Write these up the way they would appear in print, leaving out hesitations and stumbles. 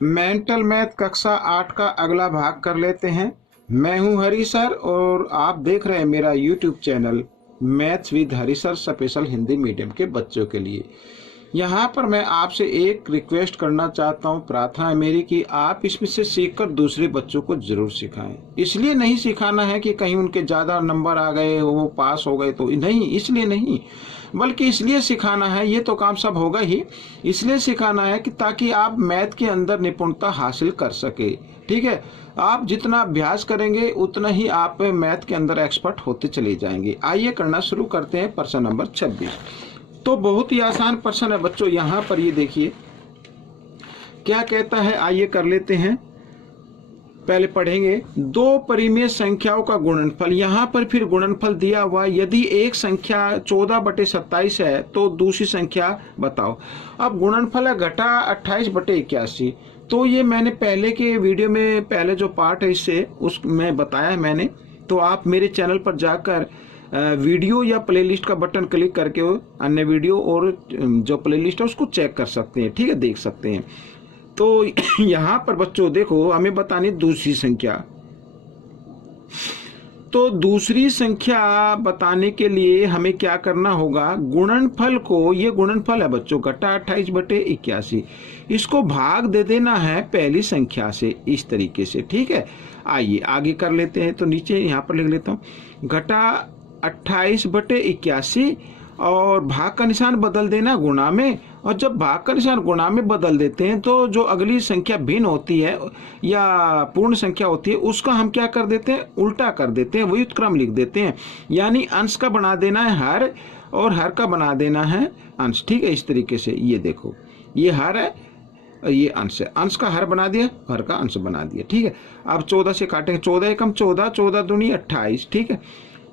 Mental math कक्षा 8 का अगला भाग कर लेते हैं। मैं हूं हरी सर और आप देख रहे हैं मेरा YouTube channel maths with Hari sir special Hindi medium के बच्चों के लिए। यहाँ पर मैं आपसे एक रिक्वेस्ट करना चाहता हूँ, प्रार्थना है मेरी कि आप इसमें से सीखकर दूसरे बच्चों को जरूर सिखाएं। इसलिए नहीं सिखाना है कि कहीं उनके ज़्यादा नंबर आ गए, वो पास हो गए, तो नहीं, इसलिए नहीं, बल्कि इसलिए सिखाना है, ये तो काम सब होगा ही, इसलिए सिखाना है कि ताकि आप मैथ के अंदर निपुणता हासिल कर सके। ठीक है, आप जितना अभ्यास करेंगे उतना ही आप मैथ के अंदर एक्सपर्ट होते चले जाएंगे। आइए करना शुरू करते हैं। प्रश्न नंबर 26 तो बहुत ही आसान प्रश्न है बच्चों। यहाँ पर ये देखिए क्या कहता है, आइए कर लेते हैं। पहले पढ़ेंगे दो परिमेय संख्याओं का गुणनफल। यहाँ पर फिर गुणनफल दिया हुआ, यदि एक संख्या 14/27 है तो दूसरी संख्या बताओ। अब गुणनफल है घटा 28/81। तो ये मैंने पहले के वीडियो में पहले जो पार्ट है इससे उसमें बताया है मैंने, तो आप मेरे चैनल पर जाकर वीडियो या प्लेलिस्ट का बटन क्लिक करके अन्य वीडियो और जो प्लेलिस्ट है उसको चेक कर सकते हैं। ठीक है, देख सकते हैं। तो यहाँ पर बच्चों देखो, हमें बतानी दूसरी संख्या। तो दूसरी संख्या बताने के लिए हमें क्या करना होगा, गुणनफल को, ये गुणनफल है बच्चों घटा 28/81, इसको भाग दे देना है पहली संख्या से, इस तरीके से। ठीक है, आइए आगे कर लेते हैं। तो नीचे यहाँ पर लिख लेता हूँ घटा 28/81 और भाग का निशान बदल देना गुणा में। और जब भाग का निशान गुणा में बदल देते हैं तो जो अगली संख्या भिन्न होती है या पूर्ण संख्या होती है उसका हम क्या कर देते हैं, उल्टा कर देते हैं, वही उत्क्रम लिख देते हैं। यानी अंश का बना देना है हर और हर का बना देना है अंश। ठीक है, इस तरीके से ये देखो, ये हर है और ये अंश है, अंश का हर बना दिया, हर का अंश बना दिया। ठीक है, अब 14 से काटेंगे, 14 एकम 14, 14 दूनी 28। ठीक है,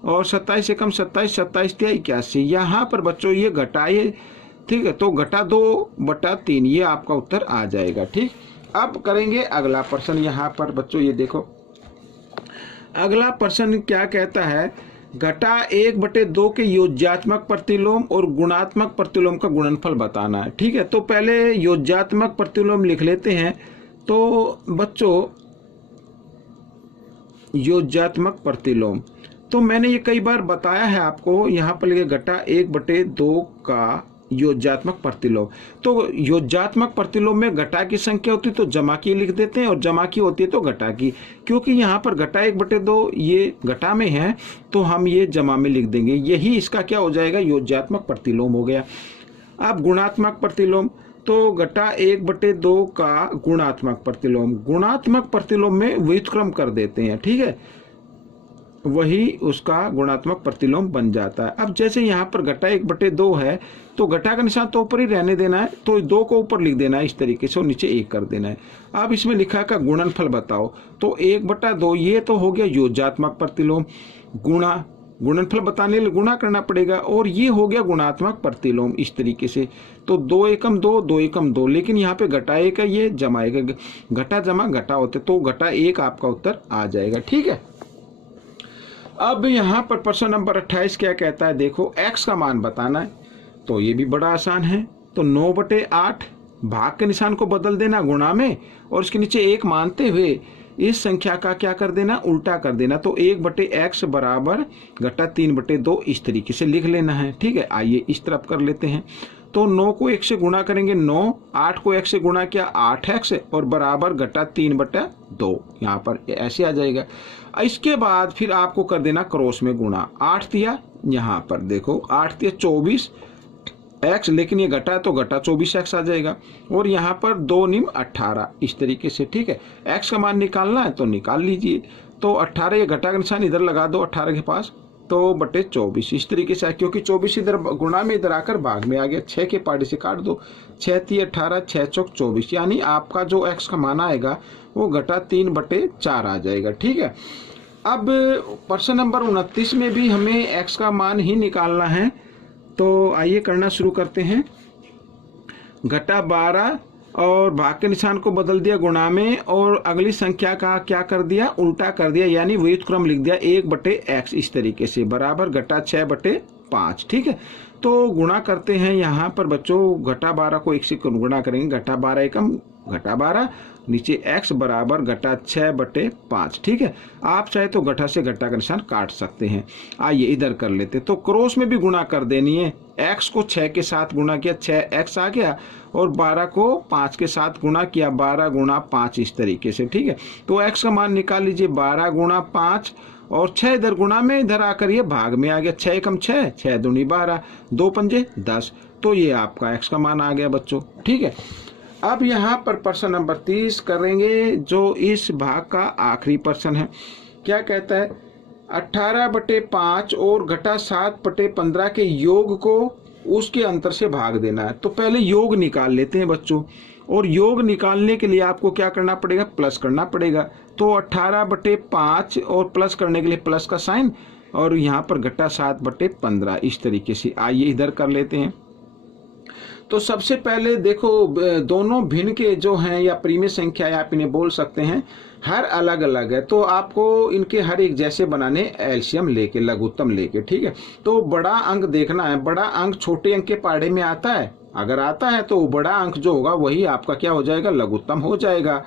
और 27 एकम 27, 27 तिया 81। यहाँ पर बच्चों ये घटाइए। ठीक है, तो घटा 2/3 ये आपका उत्तर आ जाएगा। ठीक, अब करेंगे अगला प्रश्न। यहाँ पर बच्चों ये देखो, अगला प्रश्न क्या कहता है, घटा 1/2 के योज्यात्मक प्रतिलोम और गुणात्मक प्रतिलोम का गुणनफल बताना है। ठीक है, तो पहले योज्यात्मक प्रतिलोम लिख लेते हैं। तो बच्चों योज्यात्मक प्रतिलोम, तो मैंने ये कई बार बताया है आपको। यहाँ पर लिखे घटा 1/2 का योज्यात्मक प्रतिलोम। तो योज्यात्मक प्रतिलोम में घटा की संख्या होती है तो जमा की लिख देते हैं, और जमा की होती है तो घटा की। क्योंकि यहाँ पर घटा 1/2 ये घटा में है तो हम ये जमा में लिख देंगे। यही इसका क्या हो जाएगा, योज्यात्मक प्रतिलोम हो गया। अब गुणात्मक प्रतिलोम, तो घटा 1/2 का गुणात्मक प्रतिलोम, गुणात्मक प्रतिलोम में व्युत्क्रम कर देते हैं। ठीक है, वही उसका गुणात्मक प्रतिलोम बन जाता है। अब जैसे यहाँ पर घटा 1/2 है तो घटा का निशान तो ऊपर ही रहने देना है, तो 2 को ऊपर लिख देना है इस तरीके से और नीचे 1 कर देना है। अब इसमें लिखा का गुणनफल बताओ, तो 1/2 ये तो हो गया योज्यात्मक प्रतिलोम, गुणनफल बताने के लिए गुणा करना पड़ेगा, और ये हो गया गुणात्मक प्रतिलोम इस तरीके से। तो 2 एकम 2, 2 एकम 2, लेकिन यहाँ पे घटा 1 है, ये जमाएगा, घटा जमा घटा होते तो घटा 1 आपका उत्तर आ जाएगा। ठीक है, अब यहाँ पर प्रश्न नंबर 28 क्या कहता है, देखो x का मान बताना है। तो ये भी बड़ा आसान है। तो 9/8 भाग के निशान को बदल देना गुणा में, और इसके नीचे 1 मानते हुए इस संख्या का क्या कर देना, उल्टा कर देना। तो 1/x बराबर घटा 3/2 इस तरीके से लिख लेना है। ठीक है, आइए इस तरफ कर लेते हैं। तो 9 को 1 से गुणा करेंगे 9, 8 को 1 से गुणा किया 8x और बराबर घटा 3/2, यहाँ पर ऐसे आ जाएगा। इसके बाद फिर आपको कर देना क्रॉस में गुणा, 8 दिया, यहाँ पर देखो 8 दिया 24x, लेकिन ये घटा तो घटा 24x आ जाएगा, और यहाँ पर 2 निम 18 इस तरीके से। ठीक है, x का मान निकालना है तो निकाल लीजिए। तो 18, ये घटा का निशान इधर लगा दो 18 के पास, तो बटे 24 इस तरीके से, क्योंकि 24 इधर गुणा में इधर आकर भाग में आ गया। 6 के पार्टी से काट दो, 6 × 18, 6 × 24, यानी आपका जो x का मान आएगा वो घटा 3/4 आ जाएगा। ठीक है, अब प्रश्न नंबर 29 में भी हमें x का मान ही निकालना है। तो आइए करना शुरू करते हैं। घटा 12 और भाग के निशान को बदल दिया गुणा में, और अगली संख्या का क्या कर दिया, उल्टा कर दिया, यानी व्युत्क्रम लिख दिया 1/x इस तरीके से, बराबर घटा 6/5। ठीक है, तो गुणा करते हैं। यहाँ पर बच्चों घटा 12 को 1 से गुणा करेंगे, घटा 12 एकम घटा 12, नीचे x बराबर घटा 6/5। ठीक है, आप चाहे तो घटा से घटा का निशान काट सकते हैं। आइए इधर कर लेते, तो क्रॉस में भी गुणा कर देनी है। x को 6 के साथ गुणा किया 6x आ गया, और 12 को 5 के साथ गुणा किया 12 गुणा 5, इस तरीके से। ठीक है, तो x का मान निकाल लीजिए 12 गुणा 5, और 6 इधर गुणा में, इधर आकर ये भाग में आ गया। 6 एकम 6, 6 दूनी 12, 2 पंजे 10। तो ये आपका x का मान आ गया बच्चों। ठीक है, अब यहाँ पर प्रश्न नंबर 30 करेंगे, जो इस भाग का आखिरी प्रश्न है। क्या कहता है, 18/5 और घटा 7/15 के योग को उसके अंतर से भाग देना है। तो पहले योग निकाल लेते हैं बच्चों, और योग निकालने के लिए आपको क्या करना पड़ेगा, प्लस करना पड़ेगा। तो 18/5 और प्लस करने के लिए प्लस का साइन, और यहाँ पर घटा 7/15, इस तरीके से। आइए इधर कर लेते हैं। तो सबसे पहले देखो, दोनों भिन्न के जो हैं या प्रीमिय संख्या आप इन्हें बोल सकते हैं, हर अलग अलग है। तो आपको इनके हर एक जैसे बनाने, एलसीएम लेके, लघुत्तम लेके। ठीक है, तो बड़ा अंक देखना है। बड़ा अंक छोटे अंक के पहाड़े में आता है, अगर आता है तो बड़ा अंक जो होगा वही आपका क्या हो जाएगा, लघुत्तम हो जाएगा।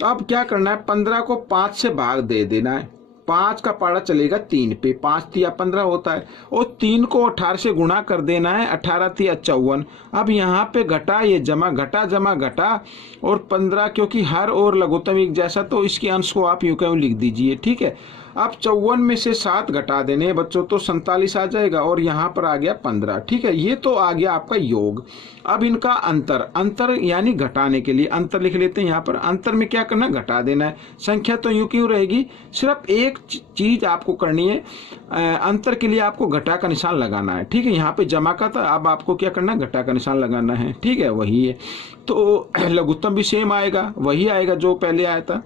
तो अब क्या करना है, 15 को 5 से भाग दे देना है। 5 का पारा चलेगा 3 पे, 5 तिया 15 होता है, और 3 को 18 से गुणा कर देना है, 18 तिया 54। अब यहाँ पे घटा, ये जमा घटा, जमा घटा, और 15 क्योंकि हर और लघुत्तम एक जैसा, तो इसके अंश को आप यूं क्यों लिख दीजिए। ठीक है, अब 54 में से 7 घटा देने हैं बच्चों, तो 47 आ जाएगा, और यहाँ पर आ गया 15। ठीक है, ये तो आ गया आपका योग। अब इनका अंतर, अंतर यानी घटाने के लिए अंतर लिख लेते हैं। यहाँ पर अंतर में क्या करना, घटा देना है। संख्या तो यूं क्यों रहेगी, सिर्फ एक चीज आपको करनी है, अंतर के लिए आपको घटा का निशान लगाना है। ठीक है, यहाँ पे जमा का था, अब आपको क्या करना है, घटा का निशान लगाना है। ठीक है, वही है। तो लघुत्तम भी सेम आएगा, वही आएगा जो पहले आया था।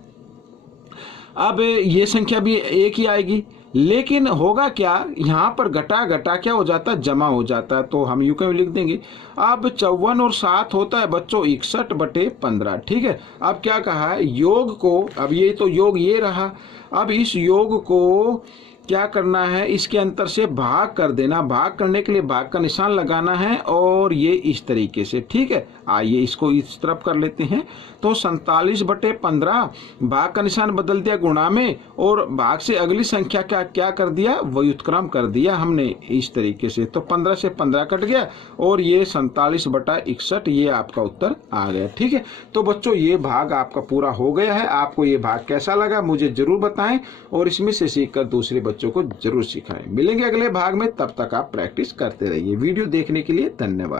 अब ये संख्या भी एक ही आएगी, लेकिन होगा क्या, यहाँ पर घटा घटा क्या हो जाता है, जमा हो जाता है। तो हम यूं क्यों लिख देंगे। अब 54 और 7 होता है बच्चों 61/15। ठीक है, अब क्या कहा है, योग को, अब ये तो योग ये रहा, अब इस योग को क्या करना है, इसके अंतर से भाग कर देना। भाग करने के लिए भाग का निशान लगाना है, और ये इस तरीके से। ठीक है, आइए इसको इस तरफ कर लेते हैं। तो 47/15, भाग का निशान बदल दिया गुणा में, और भाग से अगली संख्या क्या क्या कर दिया, व्युत्क्रम कर दिया हमने इस तरीके से। तो 15 से 15 कट गया, और ये 47/61, ये आपका उत्तर आ गया। ठीक है, तो बच्चों ये भाग आपका पूरा हो गया है। आपको ये भाग कैसा लगा मुझे जरूर बताएं, और इसमें से सीखकर दूसरे बच्चों को जरूर सिखाएं। मिलेंगे अगले भाग में, तब तक आप प्रैक्टिस करते रहिए। वीडियो देखने के लिए धन्यवाद।